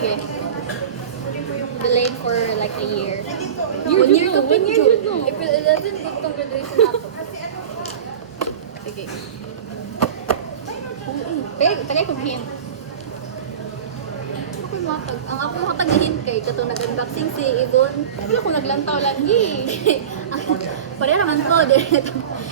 Sige. Delayed for like a year. One year ka pa, One year June. yun, no? April 11, itong graduation nato. Sige. Pero, tagay kong hint. Ang ako matag-hint kay kato nag-unboxing si Yvonne. Wala ko naglantaw lagi. Pareha naman to.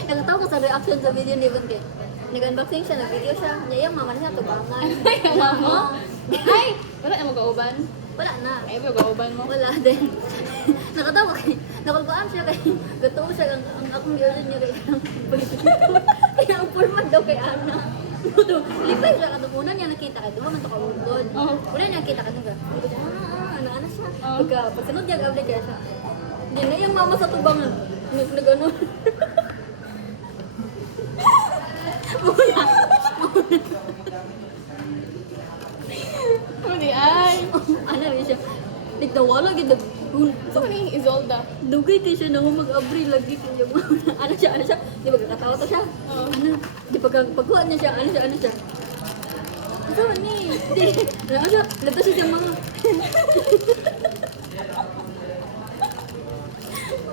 Nagtatawa ko sa reaction sa video ni Yvonne kay nag-unboxing siya, nag-video siya. Niya yung mama niya, tubangan. Ay, ang mama? Ay! Wala na mag-auban? Wala na. Ay, mag-auban mo? Wala din. Nakatawa kay, nakulbaan siya kay, gatuo siya, ang akong girlfriend niya kay kaya ang format daw kay Ana. Lipay siya, katupunan niya nakita ka, diba man ito kawagod. Oo. Una niya nakita ka nung ano siya. Oo. Pagsunod niya, gabli kaya siya. Hindi na yung mama sa tubangan. Nag-ano. Hindi ay. Ano rin siya. Nagtawala, Saan ka ni Isolda? dugay kayo siya na mag-abri lagi kaya ano siya, di ba kakatawa to siya? Oo. Ano, di pagkuhan niya siya, ano siya? Ito ni, di, ano siya, labas siya sa mga,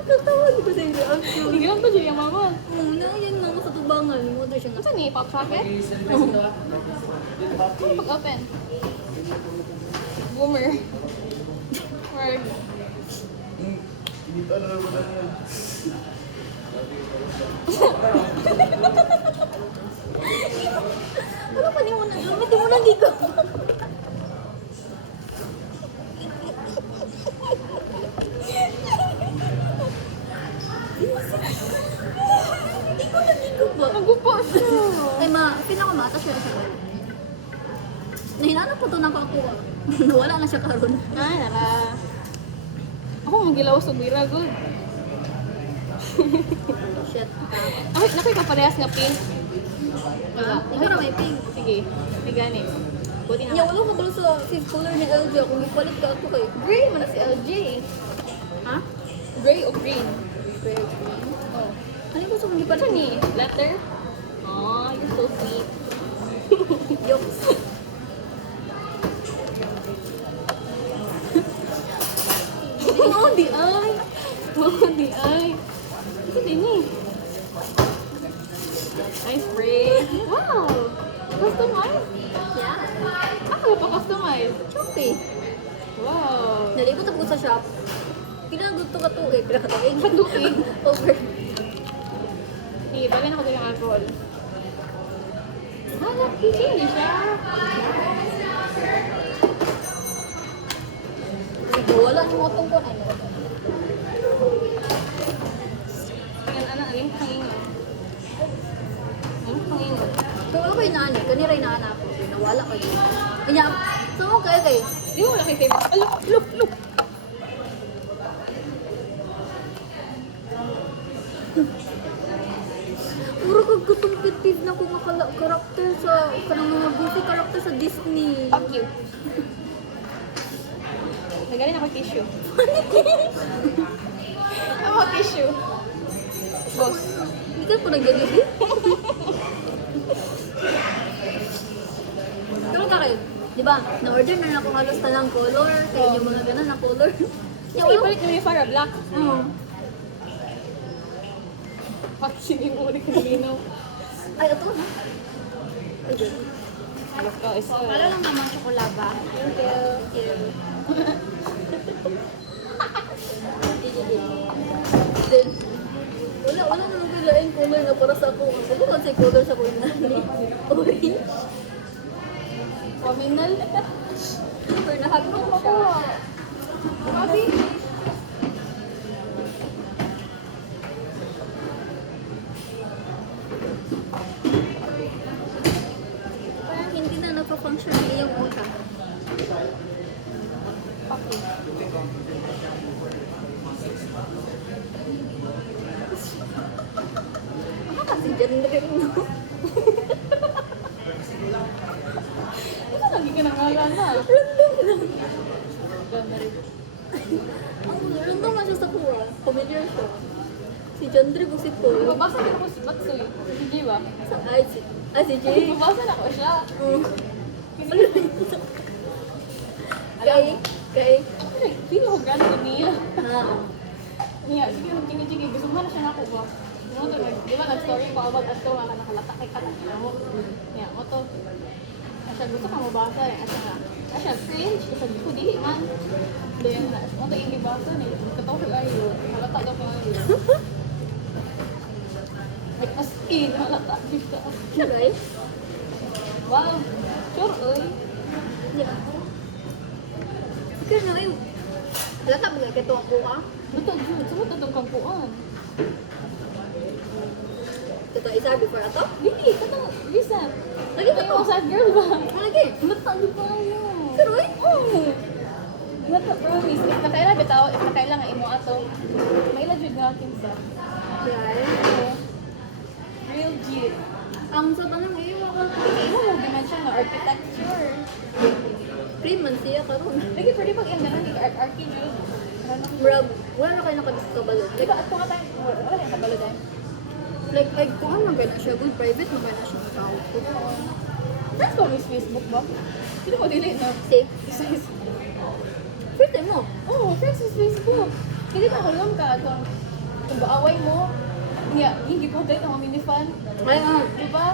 Tatawa, di ba sa yung reaction? Hindi lang to siya yung mama. Na, yan nga sa tubangan, mo siya nga. Saan ni? Pop socket? Ano pag-open? Boomer. Word. Ano pa niyo na, gamitin mo na dito. Hindi ko ba? Nagupo siya. Ay pinakamata siya siya. Nahinanap po ito ng kakuha. Nawala na siya karon. Ay, nara. Ako magilaw sa bira, good. Shit. Ay, nakoy kaparehas nga pink. Wala. Ikaw na may pink. Sige, may gani. Buti Nya na. wala ko doon sa fifth color ni LG. Kung ipalit ka ako kay. Gray man na si LJ. Ha? Gray o green? Gray o green? Oh. Ano yung gusto mong Ano ipalit? ni? Letter? Oh, you're so sweet. Yokes. Oh, di ay. Oh, di ay. Ito din eh. Nice braid. Wow! Customized? Yeah. Ako pa customize. Okay. Wow. Nalibot ako sa shop. Kinagot to katuig. Pinakatuig. Katuig? Over. Sige, bagay na ko din yung alcohol. Hala, kikini siya. Wala yung motong ko. Ano? Yan, ano, yung pangingon. Yung pangingon. So, ano kayo naanay? Kanira yung naanak ko. Nawala kayo. Kanya, so mo kayo. Di mo wala kay favorite. Look, look, look. Puro kag gutong pit na kung karakter sa kanang mga goofy karakter sa Disney. Fuck you. Nagaling ako tissue. Ako tissue. Boss. Hindi ka po nag-delivery? Pero ka kayo, di ba, na-order na ako halos talang color, kaya yung mga ganun na color. Yung ipalit nyo yung para black. Oo. Fuck, hindi mo ulit kanino. Ay, ito na. Ay, good. Alas ko, isa. Wala lang naman tsokolaba. Thank you. Thank you. Then, wala naman kailain color na para sa ako. Ano ba sa color sa kuya na? Orange. Criminal. Pero nahagpo ko siya. Sabi. Parang hindi na napafunction ang iyong utak. Fuck you. Ano kasi dyan rin, no? Ito lagi ka nangalan na. Random lang. Ganda rin. Ang random nga siya sa kuha. Familiar siya. Si John Dre Busito. Mabasa din ako si Matsuy. Si G ba? Si Jay. Mabasa na ko siya. Oh. Alam Kay. Feel ko gano'n niya. Ha. Niya, sige, sige, gusto mo na siya na ako ba? Mo to, di ba nag-story ko about ato nga nakalata kay kanan mo. Niya, mo to. Asa gusto ka mabasa eh. Asa cringe, kasi ko dili man. Then, mo to hindi basa ni. Kataw ka ayo. Halata daw ka ayo. Like as in, halata dito. Siya guys. Wow. Sure, oy. Yeah. Kaya na yung lata ba kito ang buka? Ito, sumot itong kampuan. Ito isa before ato? Dili, katong, listen. Lagi ka to? Sad girl ba? Lagi. Lata di pa ayo. Pero eh. Oh. Lata promise. If nakailan bitaw, if nakailan nga imo ato. Maila jud nga akin sa. Yeah. Real G. Ang sa tanong iyo ako. Imo mo dimension na architecture. 3 months siya karon. Lagi pwede pag yung ganun, architecture. Brab, wala na kayo nakabalo. Di ba, at kung tayo, wala yung kabalo dahil. Like, ay, kung ano ba na siya, good private mo ba na siya matawag ko. Friends ba may Facebook ba? Sino ko dili na? Safe. Isa-isa. First time mo. Oh, friends with Facebook. Hindi ka hulong ka kung baaway mo. Hindi ko dahil ang minifan. Ay, Di ba?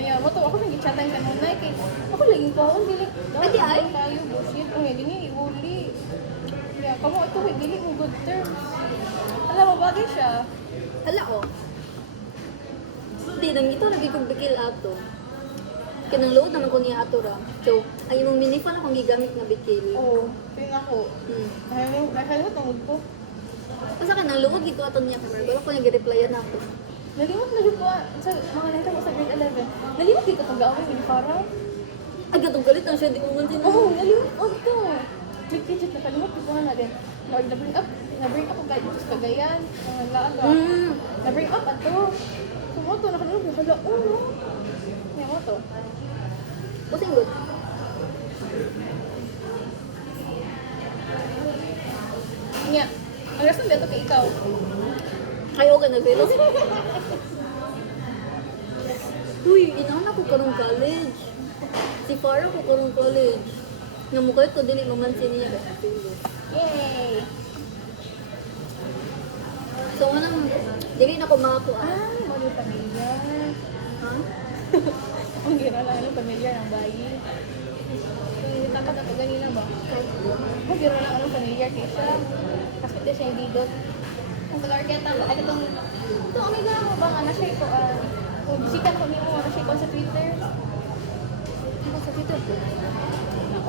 Kaya mo to, ako nang i-chatan ka nung kay ako lagi ko, ang dili. Adi ay? Tayo, bullshit. Kung hindi, iuli. Kaya, kamo ito, dili mo good terms. Alam mo, bagay siya. hala ko. Hindi, nang ito, nagiging bigil ato. Kanang load naman ko niya ato ra. So, ay yung minifan akong gigamit nga bikil. Oo, tingin ako. Nakalimot ang mood ko. Basta ka nang load, gito ato niya camera. Wala ko niya gi-replyan ako. Nalimot na dito ko sa mga nangita ko sa grade 11. Nalimot dito kung gaawin yung parang. Ay, gatong galit ang siya, di mo man Oo, sinabi. nalimot. Oh, ito. Legit, nakalimot ko na din. Na-bring up ko kahit sa Cagayan. Laaga. Na-bring up ato. Sumoto, nakalimot ko. Hala, no. Kaya mo to. Pusing good. Nga, ang rason dito kay ikaw. Ayaw ka nag-velos. Uy, inana ko karong college. Si Farah ko karong college. Nga mukha ito, dili mamansin niya. Yay! So, anong, dili na ko makakuha. Ay, mo yung pamilya. Ha? Ang gira lang yung pamilya ng bayi. Tapat ako ganina ba? Ang gira lang ang pamilya kaysa. Kasi ito siya yung didot. Ang talarketa ba? Ay, itong... Ito, ang may gano'n mo ba nga? Na-share ko, kung bisikan ko niyo, na-share ko sa Twitter. Ano sa Twitter ko?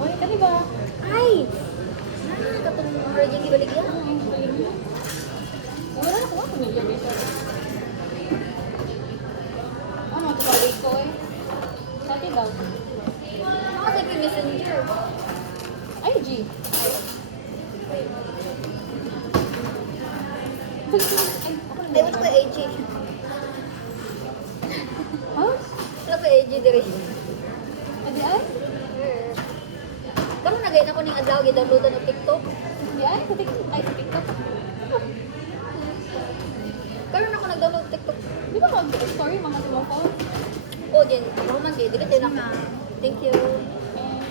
Uy, kani ba? Ay! Katong radio ibalik yan. Wala na ko ba pamilya dito? Ano, ito ba ko eh? Sa atin daw? Nakatay ko yung messenger. IG. Ay, wala ko AG. Ha? Wala ko AG diri. Adi ay? Kamu nagay na ko ning adlaw gi-downloadan og TikTok. Adi ay? Sa TikTok? Ay, sa TikTok. Karon ako nag-download TikTok. Di ba mag-story mga cellphone? Oh, din. Ako man kay dili tayo na. Thank you.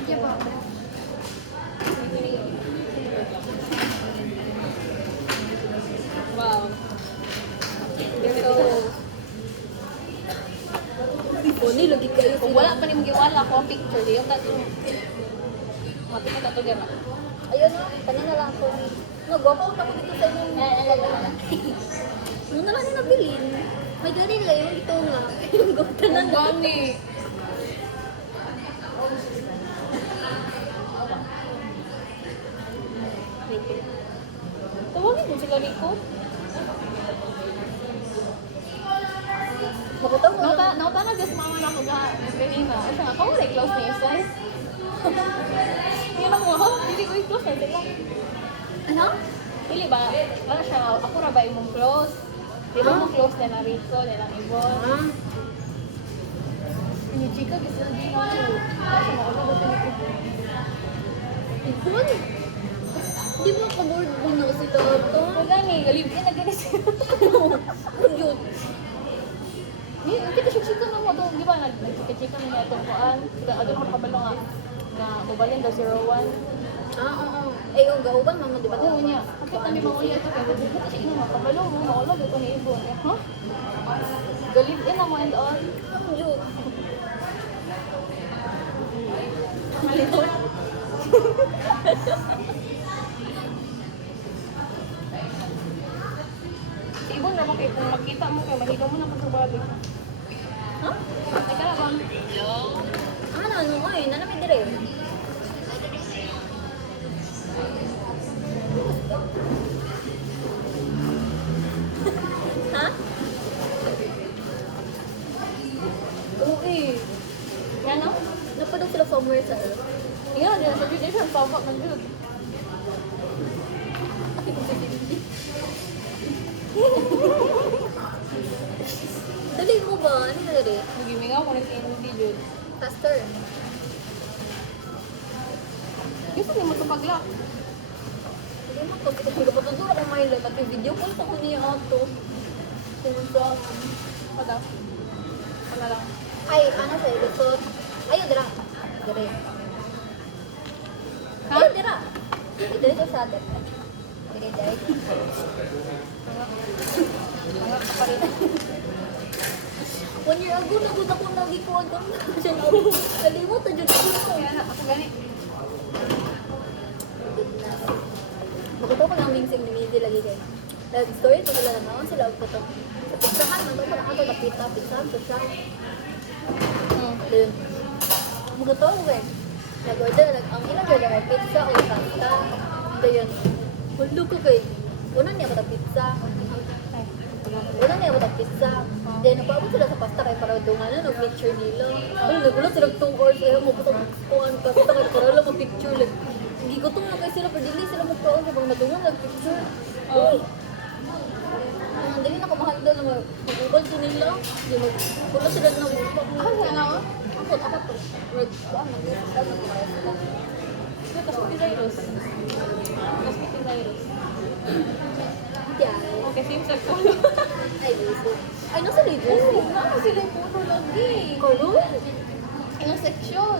Di ba? Wow. So, Bonnie, lagi kayo Kung wala pa ni magiwala ko ang picture, di yung tato. Mati ko tato dira. ayun na, kanina lang ako. Nag-walkout ako dito sa inyo. Nung na lang nila bilin. May gani nila yun, ito nga. Yung gawin Ang gani. Tawagin mo sila Rico. Makutaw mo. Nauta na just mama na ako ga kanina. Asa nga, kung wala close na isa. Yun ang mo, hindi ko i-close na sila. Ano? Dili ba? Wala siya, ako ra ba imong close? Di ba mong close na na Rico, na lang Ibon? Ah, Ni Chica, gusto na din ako. Wala siya, maulo ko pinipin. Ibon. Di ba ka-board mo na kasi ito? Kung gani, galibin na gani siya. Ang yun. Kita siya chika na mo to, di ba? Nagchika-chika na niya itong kuan. Kita agad mo kabalo nga. nga mabalin daw 01. Ah, oo. Eh, yung gauban, mama, di ba? Oo niya. Kapit kami mauli ito kaya bubuhat siya ino makabalo mo maula dito ni Ibo. Ha? Galit in mo and all. Ang Diyos. Malipot. Si Ibo na kay kung makita mo kay mahilo mo na pagkabali. Ha? Ay ka lang. Ano, oy, nanami dire. Ha? Oo eh. Yan no? Napadok sila somewhere sa Yan, yan sa judicial pawak ng jud. Dali mo ba? Ano na dire? Nagimingaw ko na sa hindi jud. Pastor. Gusto ni mo ito paglock. Hindi mo to. Kasi kapatuturo ko may live. At yung video call ko niya auto. Kung sa... Pada. Wala lang. Ay, ano sa'yo? Gusto... Ayun, dira. Dire. Ha? Ayun, dira. Dire to sa atin. Dire, dire. Angat ka pa rin. 1 year ago, nagod ako nagikuhan ko. Siya na ako. Alimot, na dyan ako. Kaya na, ako gani. Makita ko lang mingsing ni Mindy lagi kayo. Nag-story ko sila na naon sila. Sa pizzahan, nandun ko lang ako na pizza. Then, makita ko kayo. Nag-order, ang ilang order ay pizza o pasta. Then yun, hulo ko kayo. Una niya ako na pizza. Ay, Una niya ako na pizza. Then, napaabot sila sa pasta kay para doon nga nag-picture nila. Ay, nagulat sila 2 hours. Ayaw mo, kuhaan ka. Para lang ma-picture. Like, hindi ko itong nakay sila, pero dili sila magkaon. Kapag madungan, nag-picture. Uy! Dili na kumahanda na mag-ubal to nila. Di wala sila na upak. ah, kaya na ako. Ako to. Kuhaan, mag-ubal. Ito, kasi virus. Kasi virus. Hindi ay. Okay, same sex ko. Ay, busy. Ay, nasa leader. Oo, na sila yung puno lagi. Karoon? Ilang section.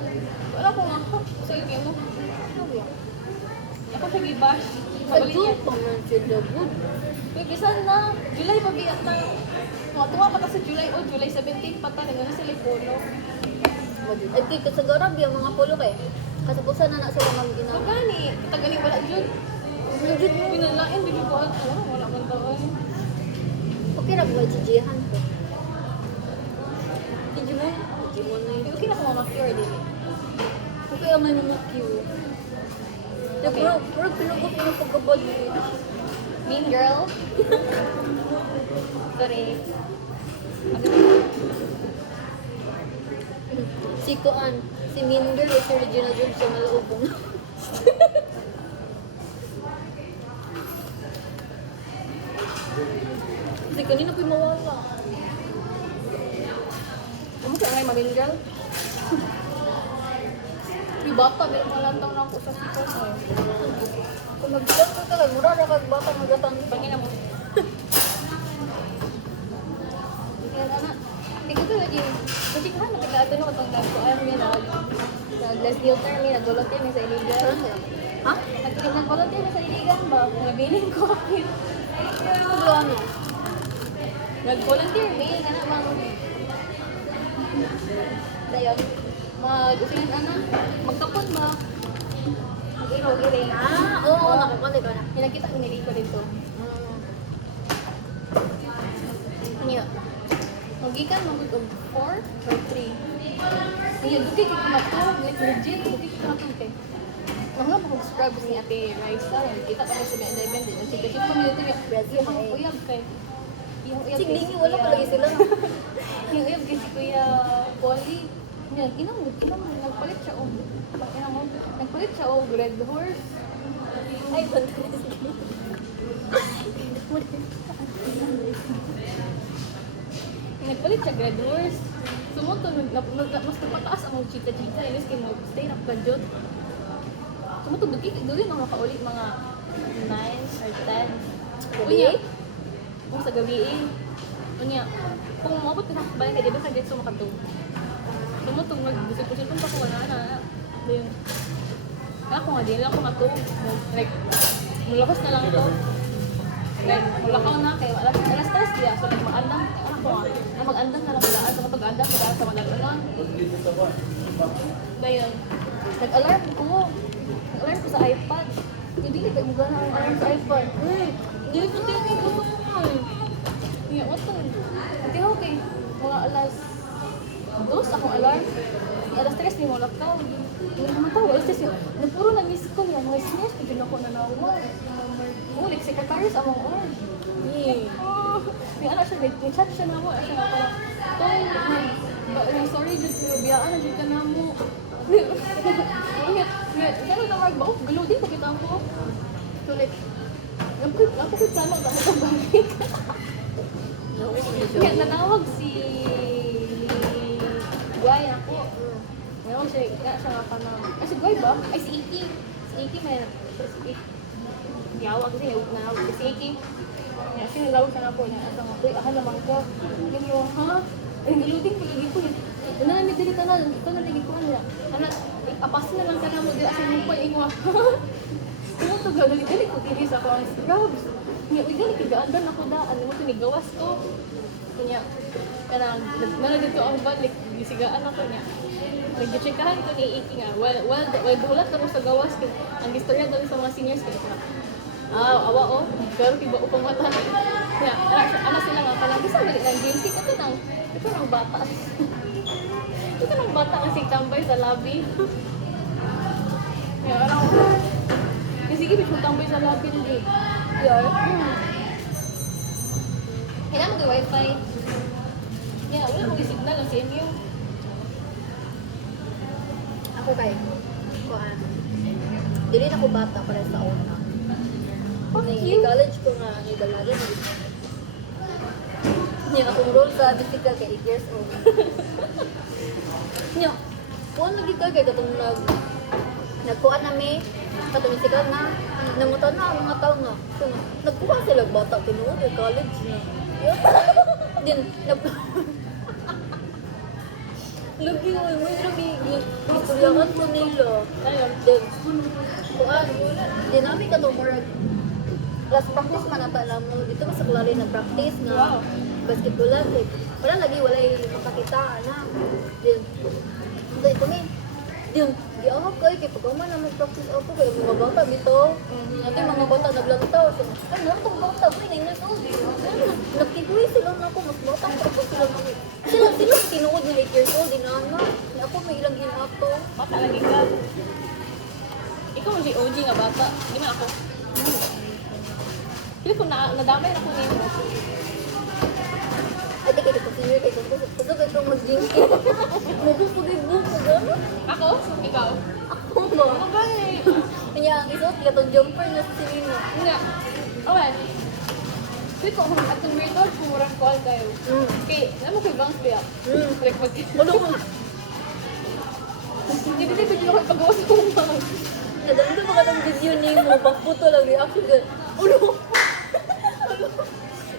Wala ko nga. Sige mo. Ako siya gibash. Mabalik Ayun, niya. pang-mention the good. Uy, bisan na. July pa biyak na. Mga tuwa pa ta sa July. Oh, July 17 pa ta. Nagano sila yung puno. Ay, kay kasagaran biya mga pulo kay. Kasapusan na sila mag-ginawa. So, gani. Kita gani wala dyan. Jud mo. Pinalain, di ko alam. Wala man taon. Okay ra ba jijihan ko? Digimon? Digimon na yun. Okay na kung ma-cure din. Okay ang may mga cute. Pero pinugot mo ng pagkabad mo. Mean girl. Sorry. Si Kuan, si Mean Girl, si Regina George sa malaubong. Kasi kanina po'y mawala. Ano kaya ngay ma-mean girl? Yung bata, may mga taon na ako sa sito. Kung nag-start ko ka, mura na kag bata magatan. Pangina mo. Kaya na. Ikaw ka lagi. Kasi ka na kita ato no katong nagkuan mi na nag-volunteer mi nag-volunteer mi sa iligan. Ha? Nag-volunteer mi sa iligan ba? Nabiling ko. Ano ano? Nag-volunteer mi kana mang dayon mag-usingan ana magkapon ba? Mag-iro-iri. Ah, oo, nakakalik ko na. Pinakita ko nili ko dito. Niya. Magikan mo og 4 or 3. Niya dugi kita na to, like legit dugi kita na to kay. Mga pa kong scrubs ni Ate Raisa, kita pa sa mga event din. Sige, pa nila ito. Brazil, Yung eh. uyab kay. Yung uyab Siglingi, wala palagi sila. Yung uyab kay si Kuya Polly. Niya, nagpalit siya og nagpalit siya og Red Horse. Ay, banda na sige. Nagpalit siya Red Horse. Sumunto, mas napataas ang chika-chika. Inis kayo stay up ka dyan. Sumunto, doon ang makauli mga 9 or 10. Gabi? Kung sa gabi eh. Unya, kung umabot ka sa balik ka, di ba sa Jetso makatog? Sumunto, mag-busip-busipon pa ko, wala na. Then, ako nga, di lang ko na to. Like, mulakas na lang ito. Like, mulakaw na, kaya alas 3 diya. So, like, mag-andang, ano ko nga, mag-andang na lang sila. So, kapag andang sila sa malalunan. Dayon, nag-alarm ko. Nag-alarm ko sa iPad. Hindi, kayo mo gana ang alarm sa iPad. Hindi ko tingin ko ito. Iya, what to? Ate, okay. Mga alas 2 akong alarm. Alas 3 ni mo lakaw. Hindi naman tao, alas 3 yun. Puro na-miss ko yan. Mga smash, hindi ako nanawa. Oh, like secretaries among on. May ano siya, may chat siya na mo. Siya na parang, Toy, sorry, just biyaan na dyan ka na mo. Pero na mark ba? Gulo din, pakita ko. So like, ako ko sana ako pabalik. Kaya nanawag si Guay ako. Ngayon siya, nga siya nga pa na, si Guay ba? Ay, si Iki. Si Iki may, yawag kasi, nanawag si Iki. Kaya siya nalawag siya nga po niya. Asa nga, uy, aha naman ko. Yung yung, ha? Ay, niluding ko, lagi ko yun. Nanamit din ka na, ito na lagi ko niya. Anak, apasin na lang ka na mo, di asin mo pa, ingwa. Ano to, gagali ko, dili sa akong scrubs. Nga, uy, gali, kigaandan ako da, ano mo, tinigawas ko. Kanya, kanang, nalagad ko ang balik, gisigaan ako niya. Nag-checkahan ko ni Iki nga, while bulat ako sa gawas, ang istorya doon sa mga seniors, kaya siya, awa o, pero tiba upang mata. Kaya, ano sila nga, parang, bisa galit ng games, ito ng bata. Ito ng bata kasi tambay sa lobby. Kaya, ano, sige, bitch, tambay sa lobby hindi. Kaya, kailangan mo wifi. Yeah, wala mong signal ang CMU. Ako kay, kuan. Dili na ko bata para sa una. College ko nga, nidalagi na. Yung akong role sa physical kay 8 years old. Nyo, kung lagi ka kay katong nagkuhan namin, katong physical na, nangutan na ang mga tao nga. So, nagkuha sila bata, tinuod kay college na. Din, lagi ko, may istoryakan ko nila. Then, kuhan, din namin katong murag, last practice man ata lang mo. Dito ba sa klari na practice na basketball lang. Like, wala lagi, wala makakita na. Then, ito ni. Then, di ako kayo, kaya pag man na mag-practice ako, kaya mga bata dito. Natin mga bata naglantaw. So, ay, naman itong bata, may 9 years old. Nagtiguy sila na ako, mas bata ko sila na. Sila tinuod ng 8 years old, inana. Ako may ilang inato. Bata lagi ka. Ikaw ang OG nga bata. Di man ako. Hindi ko nadamay na ko nito. Ay, di kayo senior kayo. Kusog kayo itong mag-drinking. Mabupugay-bupug, gano'n? Ako? Ikaw? Ako ba? Ano ba eh? Kanya, ang isuot ka itong jumper na sa sinino. Nga. Okay. Sige ko, at kung weirdo, kumurang call kayo. Okay, alam mo kayo bang spiyak? Like, Wala ko. Hindi video ko ipagawa sa kumang. Nadamdo mo ka ng video ni mo. Pagputo lang reaction ka. Ulo!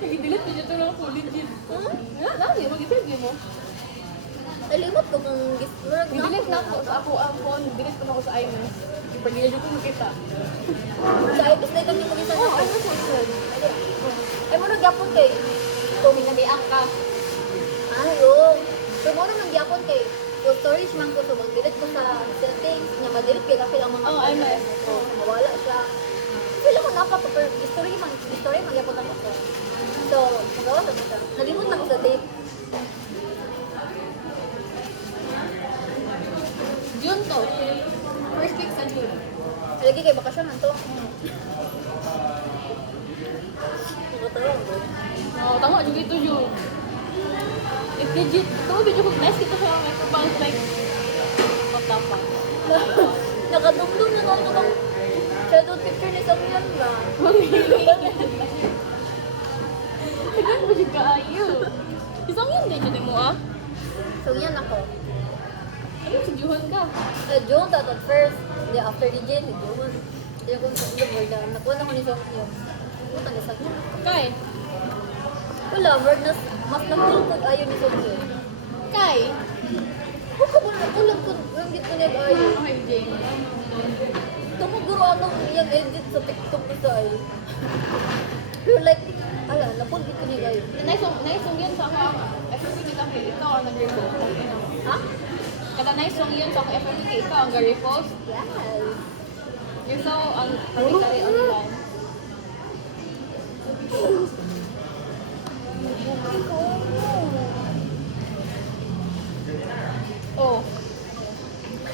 Nag-delete niyo ito lang po, legit. Lagi, mag-interview mo. Nalimot ko kung murag na Nag-delete na ako sa ako ang phone, delete ko na ako sa iMess. Pag hindi ko makita. Sa IPS na kami mag-isa Oo, na. iMess mo yun. Ay, mo nagyapon kay. Kung minabiak ka. Ay, oo. So, mo nagyapon kay. Yung storage man ko, so mag-delete ko sa settings. Nga mag-delete kay kasi ang mga Oo, iMess. So, mawala siya. Sila ko napapapar, history magyapon ako ko. So, magawa sa siya. Nalimot na ko sa date. June to. First week sa June. Lagi kay bakasyon man to. Nakatawa ko. Oo, tama, juga ito June. It's legit. Ito mo video ko, nice kita sa mga microphones like, what the fuck? Nakadumdum na ako ng shadow picture ni Samuel ba? Tignan mo siya kaayo. Isang yun din siya mo ah. So yan ako. Ano si Juhan ka? June that at first. Hindi, after the Jane, si June. Kaya kung sa ulo, wala. Nakuha na ko ni Samuel. Puta ni Samuel. Kai. Wala, word na mas nagtulog ayaw ni Samuel. Kai. Ako ba ulam ko yung gito niya ayo. Okay, Jane. Tumuguro ano yung edit sa TikTok ko sa ay. Pero like, ala, napon gito niya ayo. Naisong yun sa ako. FFK kita ko. Ikaw ang nag-repost. Ha? Kada naisong yun sa ako. FFK ikaw ang nag-repost. Yes. You're so pag-isari online. Oh.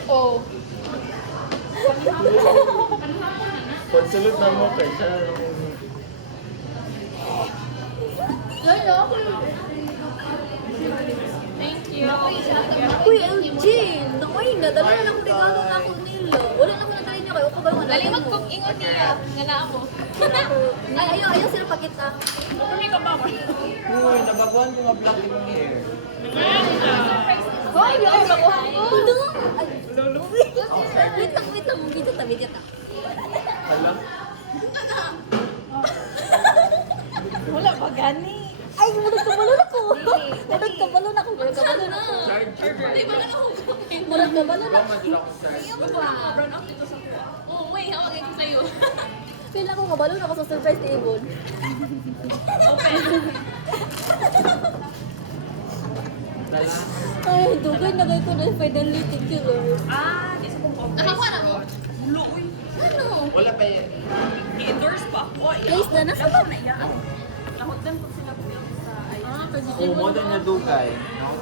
Oh. Pagsulot na mo kay siya. Lalo ako. Thank you. Uy, LG! Nakuha na. Dala na lang ko regalo na ako nila. Wala na ko na tayo niya kayo. Ako ba yung Nalimot kong ingon niya. Nga na mo. Ay, ayaw sila pakita. Kami ka ba mo? Uy, nabaguan ko nga-black yung hair. Hoy, ay, makuha ko. Ano? Ay, wait lang. Video ta. Alam? Wala pa gani. Ay, murag kabalon ako. Murag kabalon ako. Charger. Di ba na ako? Murag kabalon Ba, ako. madula ko charger. Brown out dito sa kuha. Oh, wait, hawag ko sa'yo. Feel ako kabalon ako sa surprise ni Ibon. Dala. Ay, dugay na kayo ko na finally. Thank you, Lord. Nakakuha na mo? Ano? Wala pa yan. I-endorse pa. O, Place na. Nasa ba? nahotdan po sila po sa Oo, mo na dugay.